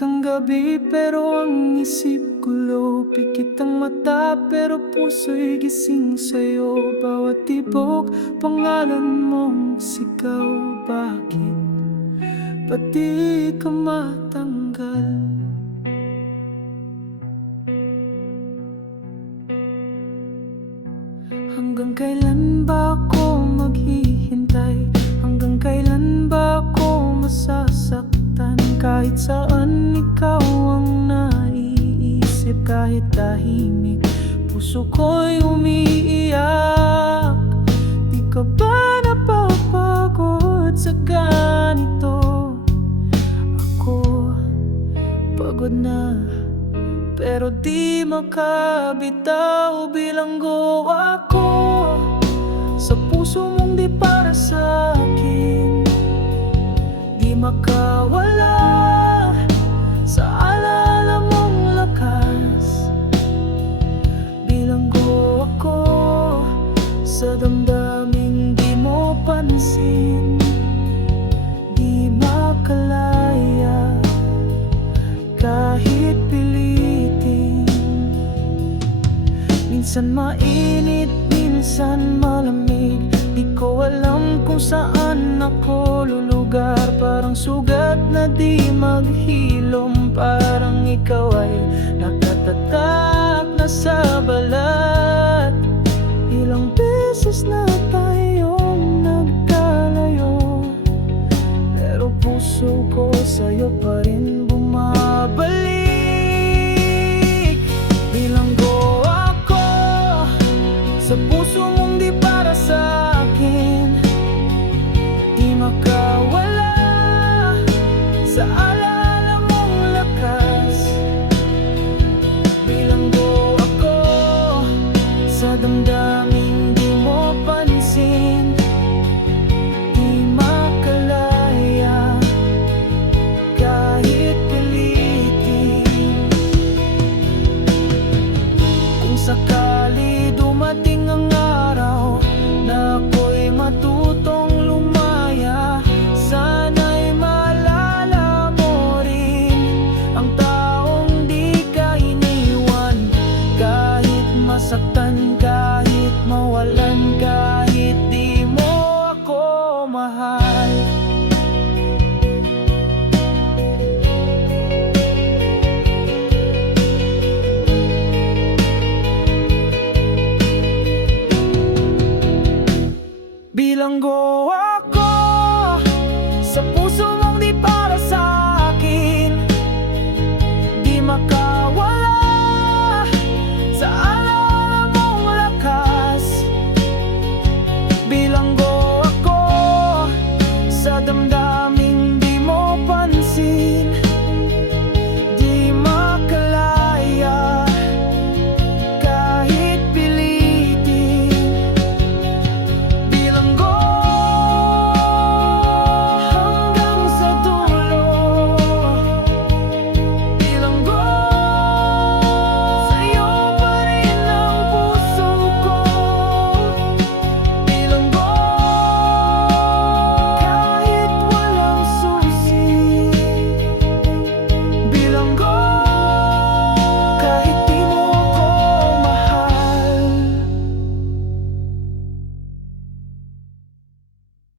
ang gabi pero ang isip gulo. Pikit ang mata pero puso'y gising sa'yo. Bawat tibok, pangalan mong sigaw. Bakit ba't di ka matanggal? Hanggang kailan ba ako maghihintay? Hanggang kailan ba ako masasaktan? Kahit saan ikaw ang naiisip. Kahit tahimik, puso ko'y umiiyak. Di ka ba napapagod sa ganito? Ako, pagod na, pero di makabitaw. Bilanggo ako sa puso mong di para sa'kin. Di makawala sa alala mong lakas. Bilanggo ako sa damdaming di mo pansin. Di makalaya kahit pilitin. Minsan mainit, minsan malamig. Di ko alam kung saan ako lulugar. Parang sugat na di maghilom. Parang ikaw ay nakatatak na sa balat. Ilang beses na tayong nagkalayo, pero puso ko sa'yo pa